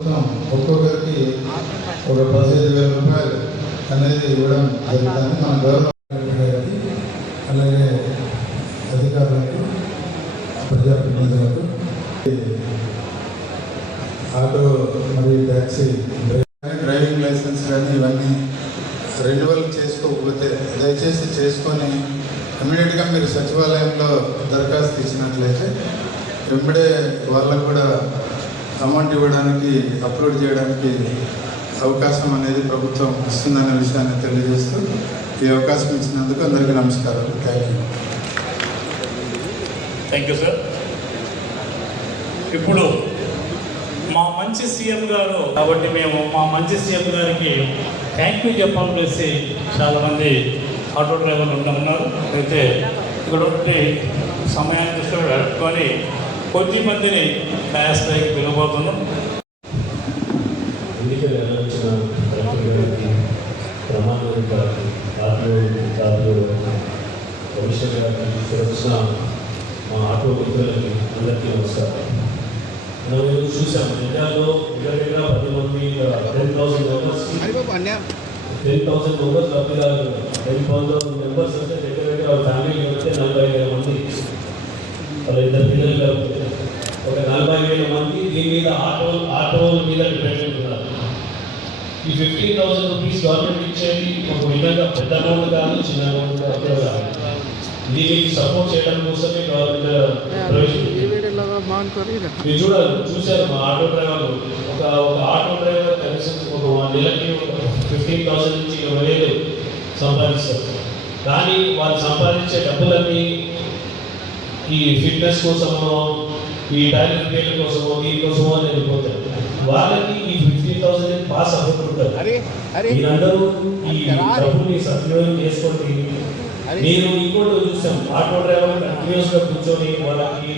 ఒక్కొక్కరికి ఒక 15,000 రూపాయలు అనేది ఇవ్వడం జరుగుతుంది. మన గవర్నమెంట్ అలాగే అధికారులకు, ప్రజాప్రతినిధులకు, ఆటో మరియు ట్యాక్సీ డ్రైవింగ్ లైసెన్స్ కానీ ఇవన్నీ రెన్యువల్ చేసుకోకపోతే దయచేసి చేసుకొని ఇమ్మీడియట్గా మీరు సచివాలయంలో దరఖాస్తు ఇచ్చినట్లయితే వెంబడే వాళ్ళకు కూడా అమౌంట్ ఇవ్వడానికి, అప్లోడ్ చేయడానికి అవకాశం అనేది ప్రభుత్వం ఇస్తుందనే విషయాన్ని తెలియజేస్తూ ఈ అవకాశం ఇచ్చినందుకు అందరికీ నమస్కారాలు. Thank you sir. ఇప్పుడు మా మంచి సీఎం గారు కాబట్టి మేము మా మంచి సీఎం గారికి థ్యాంక్ యూ చెప్పాలని చాలామంది ఆటో డ్రైవర్లు ఉన్నారు. అయితే ఇక్కడ ఉంటే సమయాన్ని దృష్టిలో పెట్టుకొని కొద్ది మందిని న్యాయస్థాయికి పిలవబోతున్నాం. ఎన్నికలు నిర్వహించిన కలెక్టర్ గారికి, ప్రమాణాధికారికి, ఆర్టీఓ కమిషనర్ గారికి, సురక్షణ మా ఆటో మిత్రులకి అందరికీ నమస్కారం. మనం ఈరోజు చూసాం ఇండియాలో దగ్గర 10 మంది 10,000 మెంబర్స్ లబ్ధిదారులు 10,000 మెంబర్స్ అంటే దగ్గర ఫ్యామిలీ కలిపితే 40,000 మంది, వాళ్ళ ఇద్దరు పిల్లలు కలిపితే ఒక 40,000 మంది దీని మీద ఆటోల మీద డిపెండెంట్ ఉన్నారు. ఈ 15,000 రూపీస్ గవర్నమెంట్ ఇచ్చేది ఒక విధంగా పెద్ద అమౌంట్ కాదు, చిన్న అమౌంట్ కాదు. దీనికి సపోర్ట్ చేయడం కోసమే గవర్నమెంట్ ప్రవేశించింది. మీరు చూశారు మా ఆటో డ్రైవర్లు, ఒక ఆటో డ్రైవర్ కనీసం ఒక నెలకి 15,000 నుంచి 20,000 సంపాదిస్తారు. కానీ వాళ్ళు సంపాదించే డబ్బులన్నీ ఈ ఫిట్నెస్ కోసమో, ఈ టాయిలెట్ పేర్ల కోసమో, దీనికోసమో అని వెళ్ళిపోతారు. వాళ్ళకి ఈ 15,000 బాగా సపోర్ట్ ఉంటుంది. మీరందరూ ఈ డబ్బుని సద్వినియోగం చేసుకోండి. నేను ఇంకోటి చూసాం, ఆటో డ్రైవర్ కంటిన్యూస్గా కూర్చొని వాళ్ళకి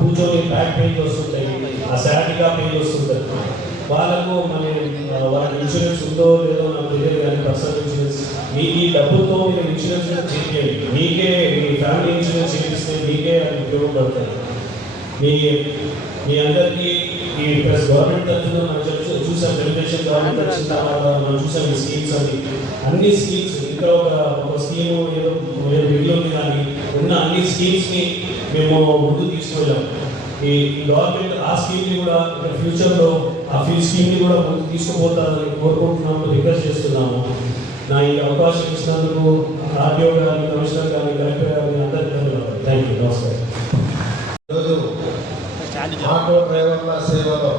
కూర్చొని బ్యాక్ పెయిన్ వస్తుంటాయి, ఆ శాటిగా పెయిన్ వస్తుంటాయి. వాళ్ళకు వాళ్ళకి ఇన్సూరెన్స్ ఉందో లేదో నాకు తెలియదు, కానీ పర్సనల్ ఇన్సూరెన్స్ ఈ డబ్బులతో మీరు ఇన్సూరెన్స్ కూడా చేయండి. మీకే మీ ఫ్యామిలీ ఇన్సూరెన్స్ చేపిస్తే మీకే అది ఉపయోగపడుతుంది. మీ అందరికీ ఈ ప్లస్ గవర్నమెంట్ తరఫున మనం చూసాం, తెలుగుదేశం గవర్నమెంట్ వచ్చిన తర్వాత మనం చూసాం ఈ స్కీమ్స్ అన్ని స్కీమ్స్ ఇంకా ఒక స్కీము ఏదో మిగిలింది, కానీ ఉన్న అన్ని స్కీమ్స్ని మేము ముందు తీసుకెళ్ళాం. ఈ గవర్నమెంట్ ఆ స్కీమ్ని కూడా ఫ్యూచర్లో ఆ స్కీమ్ని కూడా ముందు తీసుకుపోతారని కోరుకుంటున్నాము, రిక్వెస్ట్ చేస్తున్నాము. నా ఈ అవకాశం ఇచ్చినందుకు ఆర్టీఓ గారిని, కమిషనర్ గారిని, కలెక్టర్ గారిని అందరికీ థ్యాంక్ యూ, నమస్కారం. ఈరోజు ఆటో డ్రైవర్ల సేవలో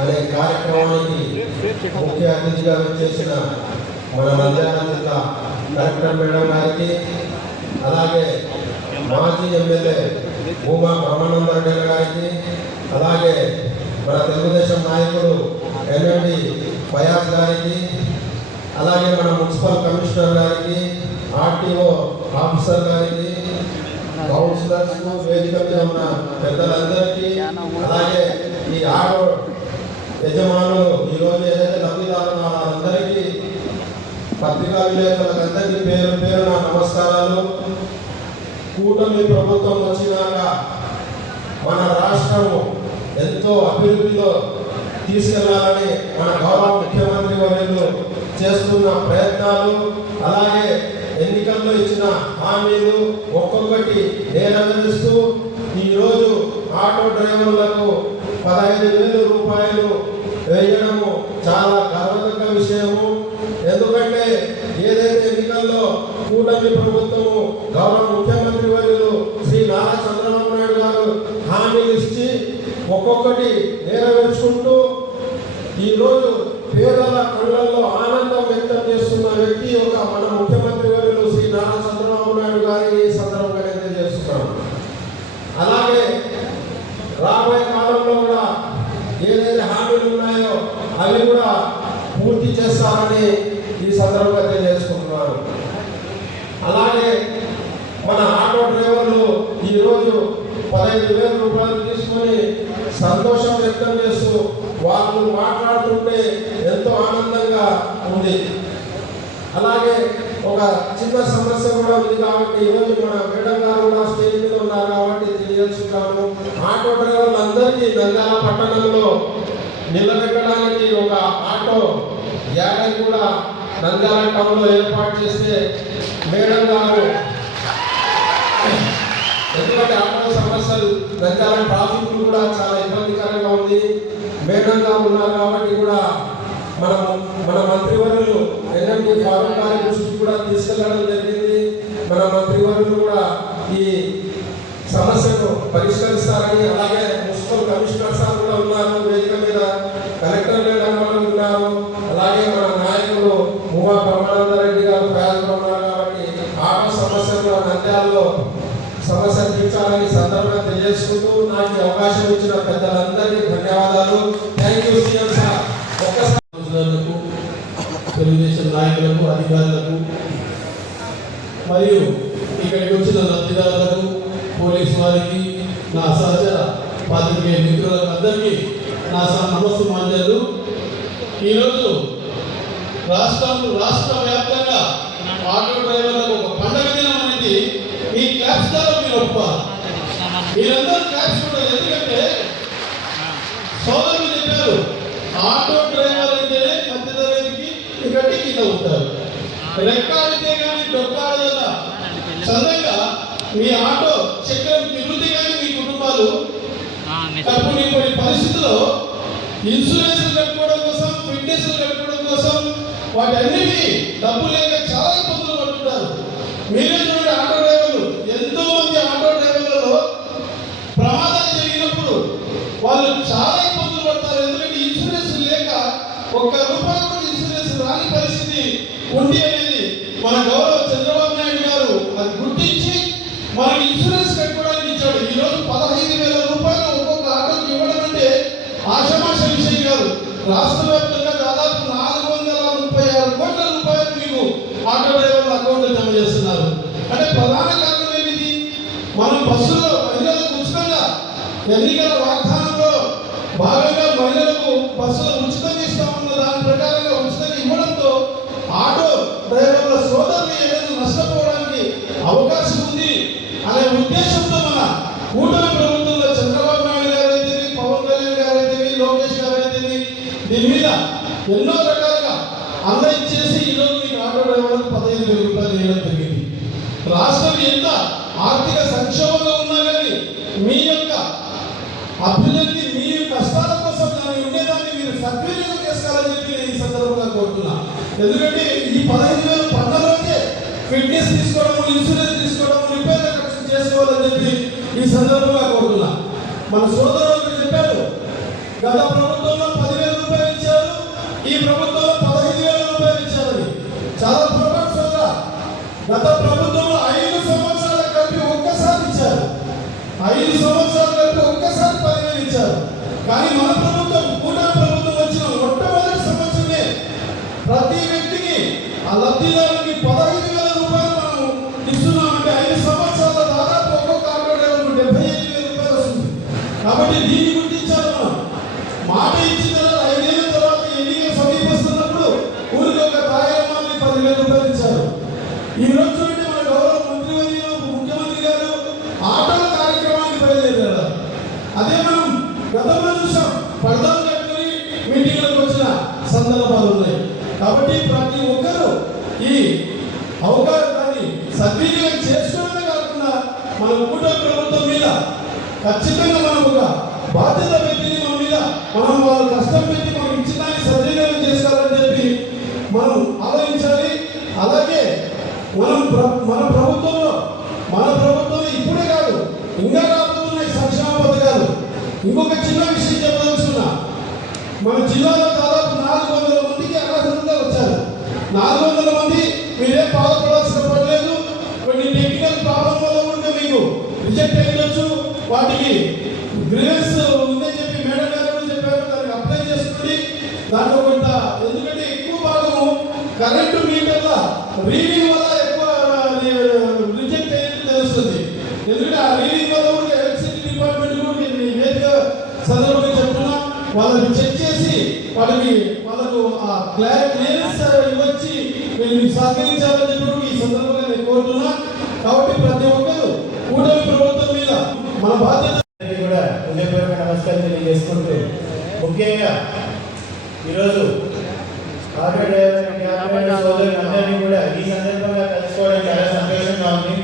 అనే కార్యక్రమానికి ముఖ్య అతిథిగా వచ్చేసిన మన నంద్యాల జిల్లా కలెక్టర్ మేడం గారికి, అలాగే మాజీ ఎమ్మెల్యే భూమా బ్రహ్మానందరెడ్డి గారికి, అలాగే మన తెలుగుదేశం నాయకుడు ఎన్ఎండి ఫయాజ్ గారికి, అలాగే మన మున్సిపల్ కమిషనర్ గారికి, ఆర్టీఓ ఆఫీసర్ గారికి, కౌన్సిలర్స్, వేదిక మీద ఉన్న పెద్దలందరికీ, అలాగే ఈ ఆటో యజమానులు ఈరోజు ఏదైతే లబ్ధిదారులు వాళ్ళందరికీ, పత్రికా విలేకరులందరికీ పేరు పేరున నమస్కారాలు. కూటమి ప్రభుత్వం వచ్చినాక మన రాష్ట్రము ఎంతో అభివృద్ధిలో తీసుకెళ్లాలని మన గౌరవ ముఖ్యమంత్రి వర్యులు చేస్తున్న ప్రయత్నాలు, అలాగే ఎన్నికల్లో ఇచ్చిన హామీలు ఒక్కొక్కటి నెరవేరుస్తూ ఈరోజు ఆటో డ్రైవర్లకు 15,000 రూపాయలు వేయడము చాలా గర్వదగ్గ విషయము. ఎందుకంటే ఏదైతే ఎన్నికల్లో కూటమి ప్రభుత్వము గౌరవ ముఖ్యమంత్రి వర్యులు శ్రీ నారా చంద్రబాబు నాయుడు గారు హామీలు ఇచ్చి ఒక్కొక్కటి నెరవేర్చుకుంటూ ఈరోజు పేదల కళ్ళల్లో ఆనందం వ్యక్తం చేస్తున్న వ్యక్తి ఒక మన ముఖ్యమంత్రి వర్యులు శ్రీ నారా చంద్రబాబు నాయుడు గారిని ఈ సందర్భంగా తెలియజేస్తున్నాను. అలాగే రాబోయే కాలంలో కూడా ఏదైతే హామీలు ఉన్నాయో అవి కూడా పూర్తి చేస్తారని ఈ సందర్భంగా తెలియజేసుకుంటున్నాను. అలాగే మన ఆటో డ్రైవర్లు ఈరోజు 15,000 రూపాయలు తీసుకొని సంతోషం వ్యక్తం చేస్తూ వాళ్ళు మాట్లాడుతుంటే ఎంతో ఆనందంగా ఉంది. అలాగే ఒక చిన్న సమస్య కూడా ఉంది కాబట్టి ఈరోజు మన మేడం గారు కూడా స్టేజ్ మీద ఉన్నారు కాబట్టి తెలియజేస్తున్నాను. ఆటో డ్రైవర్లందరికీ నంద్యాల పట్టణంలో నిలబెట్టడానికి ఒక ఆటో యాడై కూడా నంద్యాల టౌన్లో ఏర్పాటు చేస్తే మేడం గారు, ఎందుకంటే ఆటో సమస్యలు నంద్యాల ట్రాఫిక్ కూడా చాలా ఇబ్బందికరంగా ఉంది. మేడం గారు ఉన్నారు కాబట్టి కూడా మన మంత్రివర్యులు ఎన్ఎండి ఫారూక్ గారి దృష్టికి కూడా తీసుకెళ్లడం జరిగింది. మన మంత్రివర్యులు కూడా ఈ సమస్యను పరిష్కరిస్తారని, అలాగే మున్సిపల్ కమిషనర్ సార్ కూడా ఉన్నారు వేదిక మీద, కలెక్టర్ మేడం గారు ఉన్నారు, అలాగే మన నాయకులు మువ్వా బ్రహ్మానందరెడ్డి గారు ప్రయాణంలో ఉన్నారు. కాబట్టి ఆటో సమస్య కూడా నంద్యాలలో సమస్య తీర్చాలని సందర్భంగా తెలియజేసుకుంటూ నాకు ఈ అవకాశం ఇచ్చిన పెద్దలందరికీ ధన్యవాదాలు. Thank you CM sir. ఒక్కసారి తెలుగుదేశం నాయకులకు, అధికారులకు మరియు ఇక్కడికి వచ్చిన లబ్ధిదారులకు, పోలీసు వారికి, నా సహచర పాత్రికేయ మిత్రులకు అందరికీ నా నమస్సుమాంజలు. ఈరోజు రాష్ట్ర వ్యాప్తంగా ఆటో డ్రైవర్లకు ఒక పండుగ దినం అనేది ఈ క్లాప్స్ ద్వారా మీరు ఒప్పుకోవాలి. మీరందరూ క్లాప్స్ ఉంటారు. ఎందుకంటే సోదరులు చెప్పారు, ఆటో డ్రైవర్ అంటేనే మధ్యతరగతికి గట్టి కింద ఉంటారు. రెక్కాడితే కానీ డొక్కాడదన్న చందంగా మీ ఆటో చక్రం తిరుగుతే కానీ మీ కుటుంబాలు తప్పుడు కొన్ని పరిస్థితుల్లో ఇన్సూరెన్స్ కట్టుకోవడం కోసం, ఫిట్నెస్ కట్టుకోవడం కోసం వాటన్నిటి డబ్బు లేక చాలా ఇబ్బందులు పడుతుంటారు. మీరే చూడండి, ఆటో డ్రైవర్లు, ఎంతో మంది ఆటో డ్రైవర్లలో ప్రమాదాలు జరిగినప్పుడు వాళ్ళు చాలా ఇబ్బందులు పడతారు. ఎందుకంటే ఇన్సూరెన్స్ లేక ఒక్క రూపాయి కూడా ఇన్సూరెన్స్ రాని పరిస్థితి ఉంది అనేది మన గౌరవ చంద్రబాబు నాయుడు గారు అది గుర్తించి మనకి ఇన్సూరెన్స్ కట్టుకోవడానికి ఇచ్చాడు. ఈ రోజు 15,000 రూపాయలు ఒక్కొక్క ఆటోకి ఇవ్వడం అంటే ఆషామాష విషయం కాదు. రాష్ట్ర వ్యాప్తంగా దాదాపు 436 కోట్ల రూపాయలు మీకు ఆటో డ్రైవర్ల అకౌంట్లో జమ చేస్తున్నారు. అంటే ప్రధాన కారణం ఏమిటి? మనం బస్సులో మహిళలకు ఉచితంగా ఎన్నికల వాగ్దానంలో భాగంగా మహిళలకు బస్సులు ఉచితంగా ఇస్తామన్న దాని ప్రకారంగా ఉచితంగా ఇవ్వడంతో ఆటో డ్రైవర్ల సోదరులు ఏదైనా నష్టపోవడానికి అవకాశం ఉంది అనే ఉద్దేశంతో మన కూటమి ప్రభుత్వంలో చంద్రబాబు నాయుడు గారు అయితే, పవన్ కళ్యాణ్ గారు అయితే, లోకేష్ గారు అయితే దీని మీద ఎన్నో రకాలుగా అందరిచేసి ఈరోజు మీకు ఆటో డ్రైవర్లకు 15,000 రూపాయలు వేయడం జరిగింది. రాష్ట్రం ఎంత ఆర్థిక సంక్షోభంలో ఉన్నా కానీ మీ యొక్క అభ్యున్నతి, మీ కష్టాల కోసం ఉండేదాన్ని మీరు సద్వినియోగం చేసుకోవాలని చెప్పి నేను ఈ సందర్భంగా కోరుతున్నా. ఎందుకంటే ఈ 15,000 పంటలోకే ఫిట్నెస్ తీసుకోవడము, ఇన్సూరెన్స్ తీసుకోవడము, రిపేర్ కరెక్షన్ చేసుకోవాలని చెప్పి ఈ సందర్భంగా కోరుతున్నా. మన సోదరులు చెప్పారు, గత ప్రభుత్వంలో 10,000 రూపాయలు ఇచ్చారు, ఈ ప్రభుత్వంలో 15,000 రూపాయలు ఇచ్చారని. చాలా పొరపాటు సోదరా. గత ప్రభుత్వంలో 5 సంవత్సరాల కలిపి ఒక్కసారి ఇచ్చారు. 5 సంవత్సరాలు కలిపి ఒక్కసారి 10,000 ఇచ్చారు. కానీ మన ప్రభుత్వం, కూటమి ప్రభుత్వం వచ్చిన మొట్టమొదటి సంవత్సరమే ప్రతి వ్యక్తికి ఆ లబ్ధిదారునికి 15,000 రూపాయలు మనం ఇస్తున్నామంటే 5 సంవత్సరాల దాదాపు ఒక్కొక్క ఆటో డ్రైవర్కు 75,000 రూపాయలు వస్తుంది. కాబట్టి దీన్ని గుర్తించాలి. మనం మాట ఇచ్చిన తర్వాత 5 ఏళ్ల తర్వాత ఎన్నికలు సమీపిస్తున్నప్పుడు ఊరికి ఒక కార్యక్రమాన్ని 10,000 రూపాయలు ఇచ్చారు. ఈ రోజు చూడండి, మన గౌరవ మంత్రివర్యులు, ముఖ్యమంత్రి గారు ఆటోల కార్యక్రమానికి బయలుదేరారు. అదే మనం గతంలో చూసాం, పడదాలు కట్టుకుని మీటింగ్లకు వచ్చిన సందర్భాలు ఉన్నాయి. కాబట్టి ప్రతి ఒక్కరూ ఈ అవకాశాన్ని సద్వినియోగం చేసుకోవడమే కాకుండా మన కూటమి ప్రభుత్వం మీద ఖచ్చితంగా మనం ఒక బాధ్యత పెట్టి మన మీద మనం వాళ్ళ కష్టం పెట్టి మనం ఇచ్చిన దాన్ని సద్వినియోగం చేసుకోవాలని చెప్పి మనం ఆలోచించాలి. అలాగే మన ప్రభుత్వంలో ఇప్పుడే కాదు, ఇంకా రాబోతున్నాయి సంక్షేమ పథకాలు. ఇంకొక చిన్న విషయం చెప్పదలుచుకున్నా, మన జిల్లాలో దాదాపు 400 మందికి అర్హతగా వచ్చారు. 400 మంది మీరేం బాధపడాల్సిన పడలేదు. కొన్ని టెక్నికల్ ప్రాబ్లం వల్ల కూడా మీకు రిజెక్ట్ అయ్యొచ్చు. వాటికి గ్రీవెన్స్ ఉందని చెప్పి మేడం గారు కూడా చెప్పారు, దానికి అప్లై చేసుకోండి. దాంట్లో కొంత, ఎందుకంటే ఎక్కువ భాగము కరెంటు మీటర్ల రీడింగ్ వల్ల ఎక్కువ రిజెక్ట్ అయ్యేది తెలుస్తుంది. ఎందుకంటే ఆ రీడింగ్ వల్ల కూడా ఎలక్ట్రిసిటీ డిపార్ట్మెంట్ కూడా వేదిక సందర్భంగా చెప్తున్నా, వాళ్ళని చెక్ చేసి వాళ్ళకు ఆ క్లియరెన్స్ ఇవ్వచ్చి మీరు సహకరించాలని చెప్పి ఈ సందర్భంగా నేను కోరుతున్నా. కాబట్టి ప్రతి ఒక్కరు కూటమి ప్రభుత్వం మీద మన బాధ్యత కూడా నమస్కారం తెలియజేసుకుంటూ ముఖ్యంగా ఈరోజు ఆటో డ్రైవర్ గ్రామీణ సోదరులందరినీ కూడా ఈ సందర్భంగా కలుసుకోవడం చాలా సంతోషంగా ఉంది.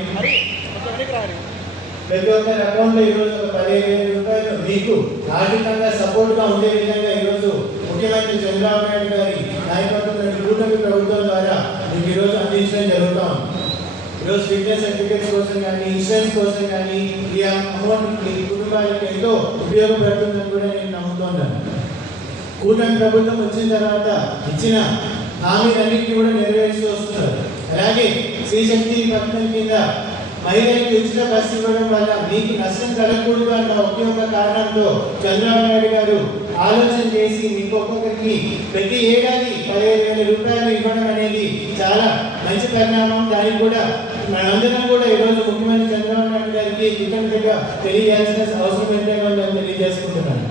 ప్రతి ఒక్కరి అకౌంట్లో ఈరోజు ఒక 15,000 రూపాయలు మీకు ఆర్థికంగా సపోర్ట్గా ఉండే విధంగా ఈరోజు ముఖ్యమంత్రి చంద్రబాబు నాయుడు గారి నాయకత్వంలోని కూటమి ప్రభుత్వం ద్వారా మీకు ఈరోజు అందించడం జరుగుతూ ఉంది. ఈరోజు ఫిట్నెస్ సర్టిఫికేట్స్ కోసం కానీ ఇన్సూరెన్స్ కోసం కానీ ఈ అమౌంట్ మీ కుటుంబాలకు ఎంతో ఉపయోగపడుతుందని కూడా నేను నమ్ముతున్నాను. కూటమి ప్రభుత్వం వచ్చిన తర్వాత ఇచ్చిన హామీలన్నింటినీ కూడా నెరవేర్చి వస్తున్నారు. అలాగే శ్రీశక్తి పథకం కింద మహిళలకు ఉచిత బస్సు ఇవ్వడం వల్ల మీకు నష్టం కలగకూడదు అన్న ఒకే ఒక కారణంతో చంద్రబాబు నాయుడు గారు ఆలోచన చేసి మీకు ఒక్కొక్కరికి ప్రతి ఏడాది 15,000 రూపాయలు ఇవ్వడం అనేది చాలా మంచి పరిణామం. దానికి కూడా మనందరం కూడా ఈరోజు ముఖ్యమంత్రి చంద్రబాబు నాయుడు గారికి కృతజ్ఞతగా తెలియజేయాల్సిన అవసరం ఎంతైనా ఉందని తెలియజేసుకుంటున్నాను.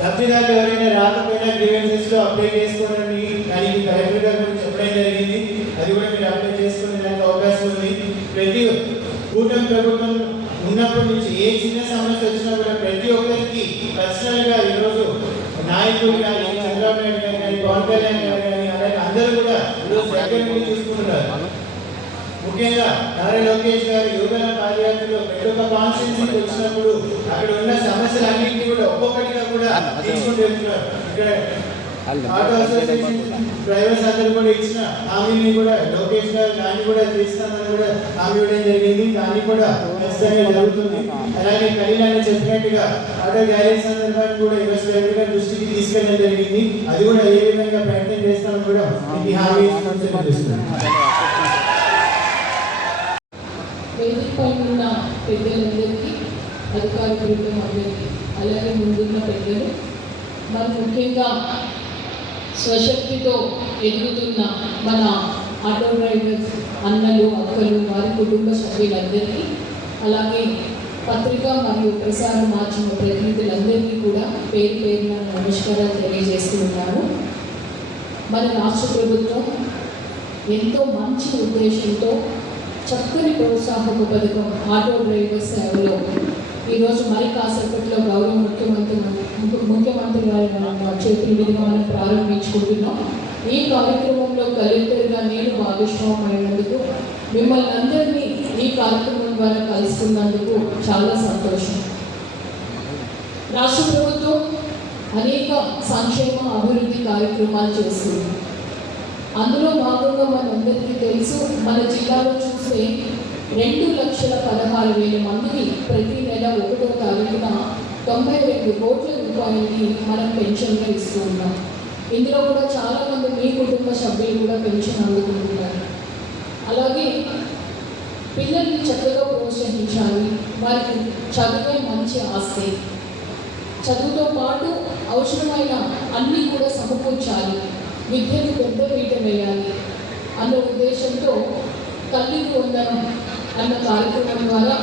లబ్ధిదారులు ఎవరైనా రాకపోయినా గ్రీవెన్సెస్లో అప్లై చేసుకోవడానికి దానికి కలెక్టర్ గారి గురించి చెప్పడం జరిగింది. అది కూడా మీరు అప్లై చేసుకునే దానికి అవకాశం ఉంది. ప్రతి కూటమి ప్రభుత్వం ఉన్నప్పటి నుంచి ఏ చిన్న సమస్య వచ్చినా కూడా ప్రతి ఒక్కరికి పర్సనల్గా ఈరోజు నాయకులు కానీ చంద్రబాబు నాయుడు గారు కానీ పవన్ కళ్యాణ్ గారు కానీ అలాగే అందరూ కూడా ఈరోజు దగ్గర నుండి చూసుకుంటున్నారు. ముఖ్యంగా నారా లోకేష్ గారు యువగల పాదయాత్రలో ప్రతి ఒక్క కాన్స్టిట్యూన్సీకి వచ్చినప్పుడు అక్కడ ఉన్న సమస్యలన్నింటినీ కూడా ఒక్కొక్కటిగా కూడా తీసుకుంటూ వెళ్తున్నారు. ఇక్కడ ఆటో అసోసియేషన్ డ్రైవర్స్ అందరూ కూడా ఇచ్చిన హామీని కూడా లోకేష్ గారు దాన్ని కూడా తీస్తామని కూడా హామీ ఇవ్వడం జరిగింది. దాన్ని కూడా ఖచ్చితంగా జరుగుతుంది. అలాగే కళ్యాణ్ చెప్పినట్టుగా ఆటో గ్యారేజ్ సందర్భాన్ని కూడా ఈరోజు గారి దృష్టికి తీసుకెళ్ళడం జరిగింది. అది కూడా ఏ విధంగా ప్రయత్నం చేస్తామని కూడా మీకు హామీ తెలియజేస్తున్నాను. వేదికపై ఉన్న పెద్దలందరికీ, అధికార బృందం అందరికీ, అలాగే ముందున్న పెద్దలు, మరి ముఖ్యంగా స్వశక్తితో ఎదుగుతున్న మన ఆటో డ్రైవర్స్ అన్నలు, అక్కలు, వారి కుటుంబ సభ్యులందరికీ, అలాగే పత్రికా మరియు ప్రసార మాధ్యమ ప్రతినిధులందరికీ కూడా పేరు పేరున నమస్కారాలు తెలియజేస్తున్నాను. మన రాష్ట్ర ప్రభుత్వం ఎంతో మంచి ఉద్దేశంతో చక్కని ప్రోత్సాహక పథకం ఆటో డ్రైవర్ సేవలో ఈరోజు మరి కాసేపట్లో గౌరవ ముఖ్యమంత్రి గారి చేతుల మీదుగా మనం ప్రారంభించుకుంటున్నాం. ఈ కార్యక్రమంలో కలెక్టర్గా నేను భాగస్వామైనందుకు, మిమ్మల్ని అందరినీ ఈ కార్యక్రమం ద్వారా కలుసుకున్నందుకు చాలా సంతోషం. రాష్ట్ర ప్రభుత్వం అనేక సంక్షేమ అభివృద్ధి కార్యక్రమాలు చేస్తుంది. అందులో భాగంగా మనందరికీ తెలుసు, మన జిల్లాలో చూస్తే 2,16,000 మందికి ప్రతి నెల 1వ తారీఖున 92 కోట్ల రూపాయలకి మనం పెన్షన్గా ఇస్తూ ఉన్నాం. ఇందులో కూడా చాలామంది మీ కుటుంబ సభ్యులు కూడా పెన్షన్ అందుకుంటున్నారు. అలాగే పిల్లల్ని చక్కగా ప్రోత్సహించాలి. వారికి చదువే మంచి ఆస్తి. చదువుతో పాటు అవసరమైన అన్నీ కూడా సమకూర్చాలి. విద్యను పెద్ద పీట వేయాలి అన్న ఉద్దేశంతో తల్లికి వందనం అన్న కార్యక్రమం ద్వారా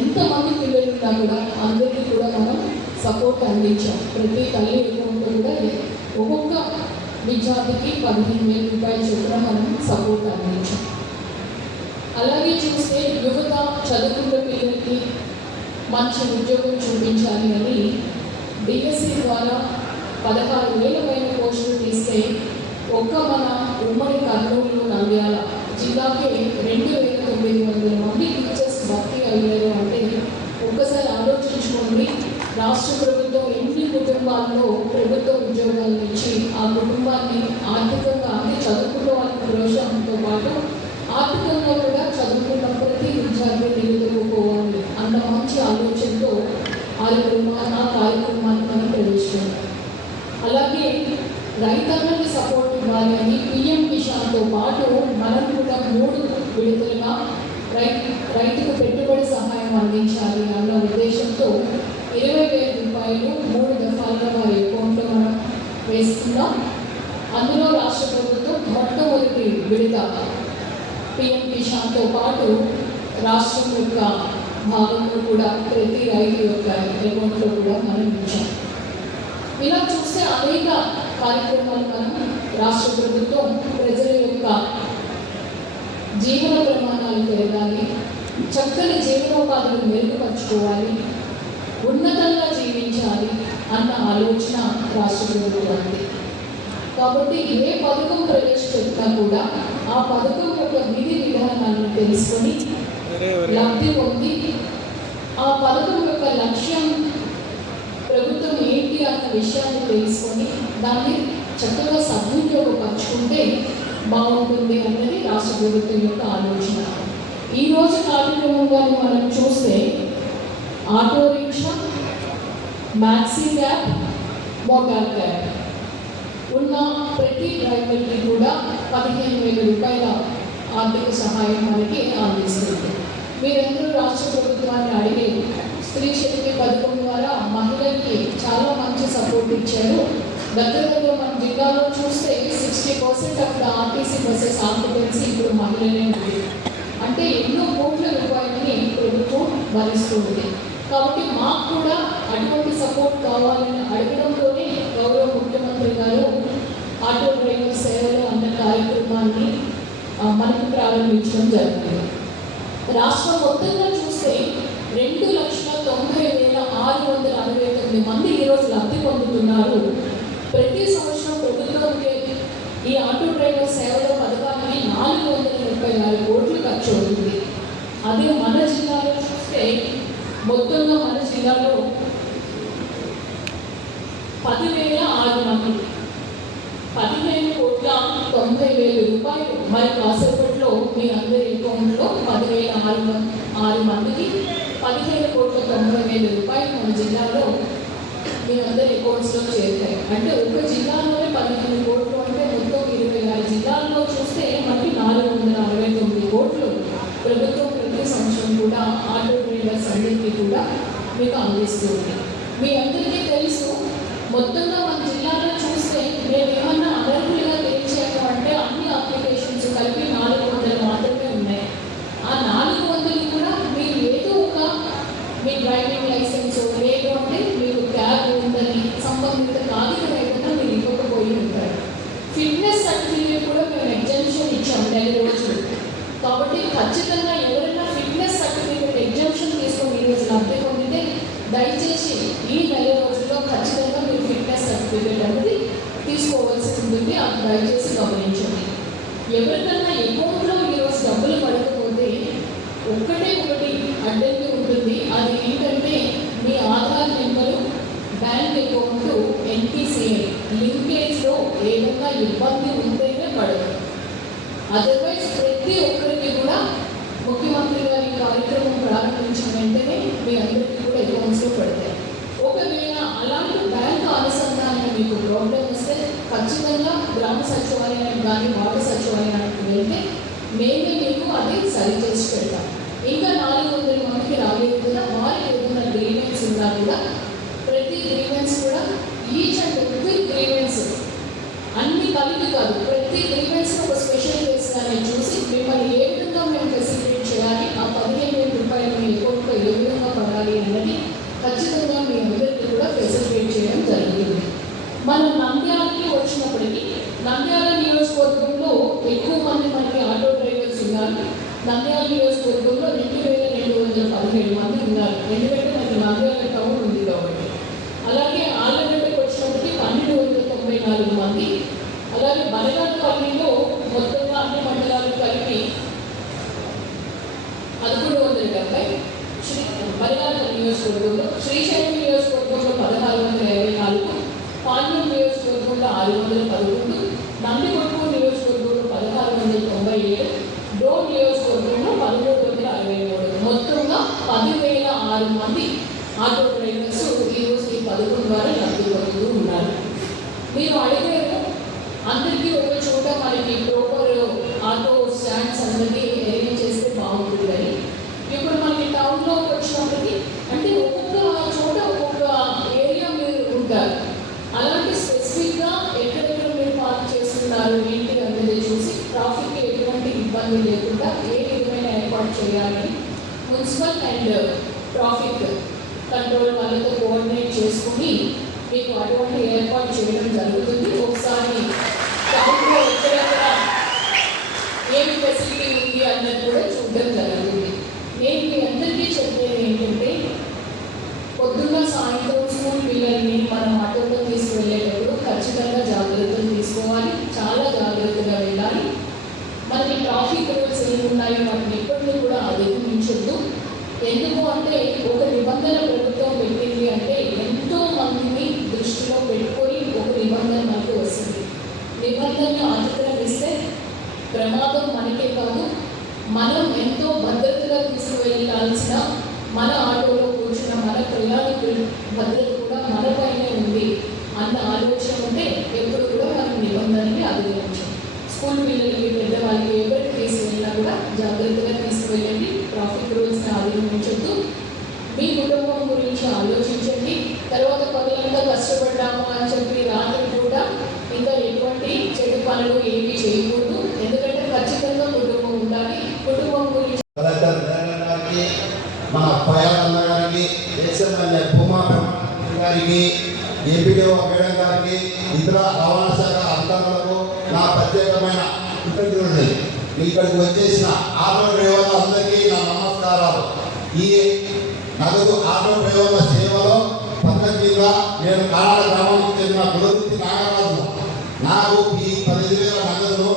ఎంతమంది పిల్లలు ఉన్నా కూడా అందరికీ కూడా మనం సపోర్ట్ అందించాం. ప్రతి తల్లి అకౌంట్లో కూడా ఒక్కొక్క విద్యార్థికి 15,000 రూపాయల చొప్పున మనం సపోర్ట్ అందించాం. అలాగే చూస్తే యువత చదువుకున్న పిల్లలకి మంచి ఉద్యోగం చూపించాలి అని డిఎస్సి ద్వారా 16,000 పైన పోస్టులు తీస్తే ఒక్క మన ఉమ్మడి కర్నూలు, నంద్యాల జిల్లాకే 2,900 మంది టీచర్స్ భర్తీ అయ్యారు అంటే ఒక్కసారి ఆలోచించుకోండి. రాష్ట్ర ప్రభుత్వం ఎన్ని కుటుంబాల్లో ప్రభుత్వ ఉద్యోగాలు ఇచ్చి ఆ కుటుంబాన్ని ఆర్థికంగా అంటే చదువుకున్న వాళ్ళకి ప్రోత్సాహంతో పాటు ఆర్థికంగా కూడా చదువుకున్న ప్రతి విద్యార్థి నిలదొక్కుకోవాలి అన్న మంచి ఆలోచనతో ఆ కార్యక్రమాన్ని మనం ప్రవేశపెట్టాం. అలాగే రైతన్నకి సపోర్ట్ ఇవ్వాలి అని పిఎం కిసాన్తో పాటు మనం కూడా 3 విడతలుగా రైతుకు పెట్టుబడి సహాయం అందించాలి అన్న ఉద్దేశంతో 20,000 రూపాయలు 3 దఫాలుగా వారి అకౌంట్లో మనం వేస్తున్నాం. అందులో రాష్ట్ర ప్రభుత్వం మొట్టమొదటి విడత పిఎం కిసాన్తో పాటు రాష్ట్రం యొక్క భాగంలో కూడా ప్రతి రైతు యొక్క అకౌంట్లో కూడా మనం ఇచ్చాం. ఇలా చూస్తే అనేక కార్యక్రమాలు మనం రాష్ట్ర ప్రభుత్వం ప్రజల యొక్క జీవన ప్రమాణాలు పెరగాలి, చక్కని జీవనోపాధులు మెరుగుపరచుకోవాలి, ఉన్నతంగా జీవించాలి అన్న ఆలోచన రాష్ట్ర ప్రభుత్వానికి. కాబట్టి ఏ పథకం ప్రవేశపెట్టినా కూడా ఆ పథకం యొక్క విధి విధానాలను తెలుసుకొని లబ్ధి పొంది ఆ పథకం యొక్క లక్ష్యం ప్రభుత్వం ఏంటి అన్న విషయాన్ని తెలుసుకొని దాన్ని చక్కగా సద్వినియోగపరుచుకుంటే బాగుంటుంది అన్నది రాష్ట్ర ప్రభుత్వం యొక్క ఆలోచన. ఈరోజు కార్యక్రమంగా మనం చూస్తే auto rickshaw, maxi cab, motor cab ఉన్న ప్రతి డ్రైవర్కి కూడా 15,000 రూపాయల ఆర్థిక సహాయం మనకి అందిస్తుంది. మీరందరూ రాష్ట్ర ప్రభుత్వాన్ని అడిగి స్త్రీ శక్తి పథకం ద్వారా మహిళలకి చాలా మంచి సపోర్ట్ ఇచ్చారు. దగ్గర మన జిల్లాలో చూస్తే 60% of the RTC buses occupancy ఇప్పుడు మహిళలే ఉంది. అంటే ఎన్నో కోట్ల రూపాయలని ప్రభుత్వం భరిస్తుంది. కాబట్టి మాకు కూడా అటువంటి సపోర్ట్ కావాలని అడగడంతోనే గౌరవ ముఖ్యమంత్రి గారు ఆటో డ్రైవర్ సేవలు అన్న కార్యక్రమాన్ని మనకు ప్రారంభించడం జరిగింది. రాష్ట్రం మొత్తంగా చూస్తే 2,90,669 మంది ఈరోజు లబ్ధి పొందుతున్నారు. ప్రతి సంవత్సరం ప్రభుత్వంకి ఈ ఆటో డ్రైవర్ సేవల పథకానికి 436 కోట్లు ఖర్చు అవుతుంది. అదే మన జిల్లాలో చూస్తే మొత్తంగా మన జిల్లాలో 10,006 మంది 15,90,000 రూపాయలు మరి కాసేపట్లో మీ అందరి అకౌంట్లో 10,006 మందికి 15,90,000 రూపాయలు మన జిల్లాలో మీ అందరి అకౌంట్స్లో చేరుతాయి. అంటే ఒక జిల్లాలోనే 15 కోట్లు అంటే మొత్తం 26 జిల్లాల్లో చూస్తే మనకి 469 కోట్లు ప్రభుత్వం ప్రతి సంవత్సరం కూడా ఆటో డ్రైవర్స్ అందరికీ కూడా మీకు అందిస్తుంది. మీ అందరికీ తెలుసు, మొత్తంగా మన జిల్లాలో చూస్తే మేము ఏమన్నా అనర్హులుగా తెలిసాము అంటే అన్ని అప్లికేషన్స్ కలిపి 400 మాత్రమే ఉన్నాయి. ఆ 400 కూడా మీరు ఏదో ఒక మీ డ్రైవింగ్ లైసెన్స్ లేదు అంటే మీరు క్యాబ్ ఉందని సంబంధిత కాగితం ఏదైనా మీరు ఇవ్వకపోయి ఉంటారు. ఫిట్నెస్ సర్టిఫికేట్ కూడా మేము ఎగ్జామ్షన్ ఇచ్చాము 10 రోజులు. కాబట్టి ఖచ్చితంగా ఎవరైనా ఫిట్నెస్ సర్టిఫికేట్ ఎగ్జామ్షన్ తీసుకొని ఈరోజు లబ్ధి పొందితే దయచేసి ఈ 10 రోజుల్లో ఖచ్చితంగా మీరు ఫిట్నెస్ సర్టిఫికేట్ అనేది తీసుకోవాల్సి ఉంటుంది. అది దయచేసి గమనించండి. ఎవరికన్నా అకౌంట్లో ఈరోజు డబ్బులు పడకపోతే ఒకటి అడ్డంకి ఉంటుంది. అది ఏంటంటే మీ Aadhaar number, bank account, NPCI లింకేజ్లో ఏదైనా ఇబ్బంది ఉంటేనే పడదు. అదర్వైజ్ ప్రతి ఒక్కరికి కూడా ముఖ్యమంత్రి గారి కార్యక్రమం ప్రారంభించిన వెంటనే మీ అందరికీ కూడా అకౌంట్స్లో పడతాయి. ఒకవేళ అలాంటి బ్యాంక్ అనుసంధానం మీకు ప్రాబ్లం వస్తే ఖచ్చితంగా గ్రామ సచివాలయానికి కానీ వార్డు సచివాలయానికి వెళ్తే మేమే మీకు అది సరి చేసి పెడతాం. ఇంకా 400 మందికి రాలేదు కదా, వారికి ఏదైనా గ్రీవెన్స్ ఉన్నా కూడా ప్రతి గ్రీవెన్స్ కూడా ఈచ్ అండ్ ఎవ్రీ గ్రీవెన్స్ అన్ని కలిపి కాదు, ప్రతి గ్రీవెన్స్ ఒక స్పెషల్ కేసుగానే చూసి మిమ్మల్ని ఏ విధంగా మేము ఫెసిలిటేట్ చేయాలి, ఆ 15,000 రూపాయలు మీ అకౌంట్లో ఏ విధంగా పడాలి అన్నది ఖచ్చితంగా మీ అందరికీ కూడా ఫెసిలిటేట్ చేయడం జరుగుతుంది. మన నంద్యాలకి వచ్చినప్పటికీ నంద్యాల నియోజకవర్గంలో ఎక్కువ మంది మనకి ఆటో డ్రైవర్స్ ఉన్నారు. నంద్యాల నియోజకవర్గంలో 2,217 మంది ఉన్నారు. ఎందుకంటే మనకి నంద్యాల టౌన్ ఉంది కాబట్టి. అలాగే ఆళ్ళగడ్డకి వచ్చినప్పటికీ 1,294 మంది. అలాగే బనగానపల్లిలో మొత్తంగా అన్ని మండలాలు కలిపి 1,170. బనగానపల్లి నియోజకవర్గంలో, శ్రీశైలం నియోజకవర్గంలో 1,654, పాండ్యం నియోజకవర్గంలో 611, నందికొట్కూరు నియోజకవర్గంలో 1,697, డోన్ నియోజకవర్గంలో 1,363. మొత్తంగా 10,006 మంది ఆటో డ్రైవర్స్ ఈరోజు ఈ పథకం ద్వారా లబ్ధి పొందుతూ ఉన్నారు. మీరు అడిగారు అందరికీ ఒక చోట మనకి ప్రాపర్ ఆటో స్టాండ్స్ అన్నది అరేంజ్ చేస్తే బాగుంటుందని. ఇప్పుడు మనకి టౌన్లో వచ్చినప్పటికీ అంటే ఒక్కొక్క చోట ఒక్కొక్క ఏరియా మీరు ఉంటారు. అలాంటి స్పెసిఫిక్గా ఎక్కడెక్కడ మీరు పార్క్ చేస్తున్నారు ఏంటి అనేది చూసి ట్రాఫిక్ ఎటువంటి ఇబ్బంది లేకుండా ఏ విధమైన ఏర్పాటు చేయాలని మున్సిపల్ అండ్ ట్రాఫిక్ కంట్రోల్ వాళ్ళతో కోఆర్డినేట్ చేసుకుని మీకు అటువంటి ఏర్పాటు చేయడం జరుగుతుంది. ఒకసారి టౌన్లో ఎక్కడెక్కడ ఏమి ఫెసిలిటీ ఉంది అన్నది కూడా చూడడం జరుగుతుంది. నేను మీ అందరికీ చెప్పేది ఏంటంటే పొద్దున్న మనం ఎంతో భద్రతగా తీసుకువెళ్ళాల్సిన మన ఆటోలో కూర్చున్న మన ప్రయాణికుల భద్రత కూడా మనపైనే ఉంది అన్న ఆలోచన ఉంటే ఎప్పుడు కూడా మనం నిబంధనని అధిగమించాం. స్కూల్ పిల్లలకి పెద్దవాళ్ళకి ఎవరికి తీసుకువెళ్ళినా కూడా జాగ్రత్తగా తీసుకువెళ్ళండి. ట్రాఫిక్ రూల్స్ని అధిగమించొద్దు. మీ కుటుంబం గురించి ఆలోచించండి. తర్వాత పగలంతా కష్టపడ్డాము అని చెప్పి రాత్రి కూడా ఇంకా ఎటువంటి చెడు పనులు ఏమీ చేయకూడదు. ఎందుకంటే ఖచ్చితంగా కుటుంబం ఉండాలి. కుటుంబం గురించి కలెక్టర్ గారికి, మన ఫయాల్ గారికి, ఎమ్మెల్యే భూమా గారికి, ఏపీడీఓ మేడం గారికి, ఇతర రవాణా శాఖ అధికారులకు నా ప్రత్యేకమైన కృతజ్ఞతలు. ఇక్కడికి వచ్చేసిన ఆటో డ్రైవర్ల అందరికీ నా నమస్కారాలు. ఈ నగదు ఆటో డ్రైవర్ల సేవలో పథకం కింద నేను కానాడ గ్రామానికి చెందిన కులవృత్తి నాగరాజు. నాకు ఈ 15,000 నగదును,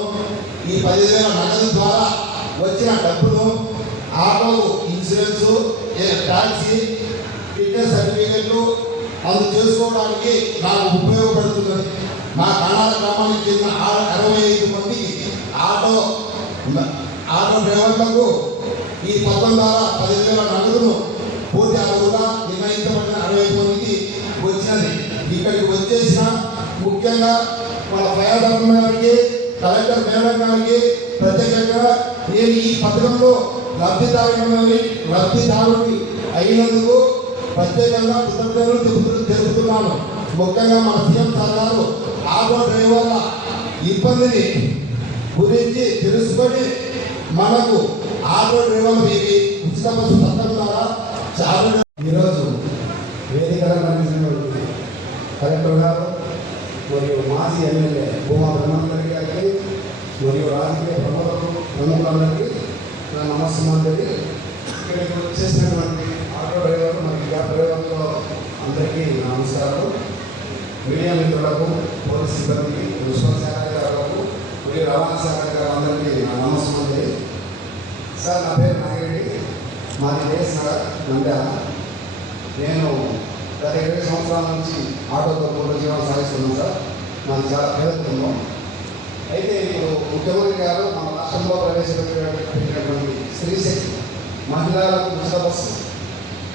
ఈ 15,000 నగదు ద్వారా వచ్చిన డబ్బును ఆటో ఇన్సూరెన్స్, ట్యాక్సీ, ఫిట్నెస్ సర్టిఫికెట్లు అది చేసుకోవడానికి నాకు ఉపయోగపడుతున్నది. మా కానాడ గ్రామానికి చెందిన 65 మందికి ఆటో డ్రైవర్లకు ఈ పథకం ద్వారా 10,000 నగదును పూర్తి అర్హులుగా నిర్ణయించబడిన 65 మందికి వచ్చినది. ఇక్కడికి వచ్చేసిన ముఖ్యంగా మన ఫయాల్ గారికి, కలెక్టర్ మేడం గారికి ప్రత్యేకంగా నేను ఈ పథకంలో లబ్ధిదారుని అయినందుకు ప్రత్యేకంగా కృతజ్ఞతలు తెలుపుతున్నాను. ముఖ్యంగా మన సీఎం సార్ గారు ఆటో డ్రైవర్ల ఇబ్బందిని గురించి తెలుసుకొని మనకు ఆటో డ్రైవర్లు ఏవి ఉచిత బస్సు పథకం ద్వారా చాలా ఈరోజు వేదిక కలెక్టర్ గారు మరియు మాజీ ఎమ్మెల్యే భూమా బ్రహ్మందరి గారికి మరియు రాజకీయ ప్రముఖులందరికీ నా నమస్కారం. ఇక్కడికి వచ్చేసినటువంటి ఆటో డ్రైవర్లు మరియు క్యాబ్ డ్రైవర్లు అందరికీ నా నమస్కారాలు. మీడియా మిత్రులకు, పోలీస్ సిబ్బందికి, మున్సిపల్ శాఖ అధికారులకు మరియు రవాణా శాఖ అధికారులందరికీ నా నమస్కారం. సార్, నా పేరు నాగిరెడ్డి, మాది దేశ్ నగర్, నంద్యాల. నేను గత 20 సంవత్సరాల నుంచి ఆటోతో పూర్వ జీవనం సాగిస్తున్నాను సార్. మాది చాలా పేద కుటుంబం. అయితే ఇప్పుడు ముఖ్యమంత్రి గారు మన రాష్ట్రంలో ప్రవేశపెట్టినటువంటి స్త్రీశక్తి మహిళలకు ఉచిత బస్సు,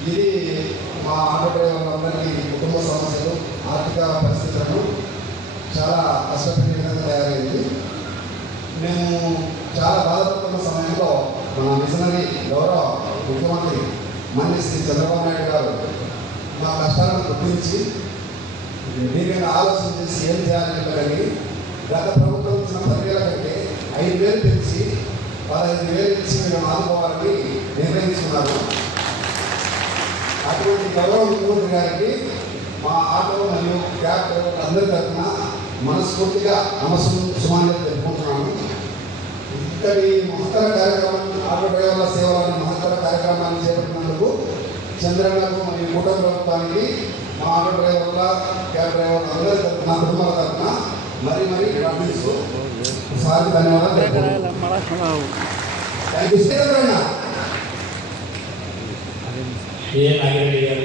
ఇది మా ఆటో డ్రైవర్లందరికీ కుటుంబ సమస్యలు, ఆర్థిక పరిస్థితులను చాలా కష్టపెట్టే విధంగా తయారైంది. మేము చాలా బాధపడుతున్న సమయంలో మన మిషనరీ గౌరవ ముఖ్యమంత్రి మాన్య శ్రీ చంద్రబాబు నాయుడు గారు మా కష్టాలను గుర్తించి దీనిగా ఆలోచన చేసి ఏం చేయాలని గత ప్రభుత్వం ఇచ్చిన 10,000 కంటే 5,000 పెంచి 15,000 ఇచ్చి మేము ఆదుకోవాలని నిర్ణయించుకున్నారు. అటువంటి గౌరవ ముఖ్యమంత్రి గారికి మా ఆటో మరియు క్యాబ్ డ్రైవర్లు అందరి తరఫున మనస్ఫూర్తిగా సుమాన్యత తెలుపుకుంటున్నాను. ఇక్కడి మహత్తర కార్యక్రమం, ఆటో డ్రైవర్ల సేవలని మహత్తర కార్యక్రమాన్ని చేపట్టినందుకు చంద్రబాబు మరియు కూటమి ప్రభుత్వానికి, మా ఆటో డ్రైవర్ల, క్యాబ్ డ్రైవర్ల అందరి తరఫున, నా కుటుంబాల తరఫున మరీ ప్రార్థిస్తూ సార్కి ధన్యవాదాలు తెలుపుతున్నాను. Thank you. ఏ నాగిరెడ్డి గారు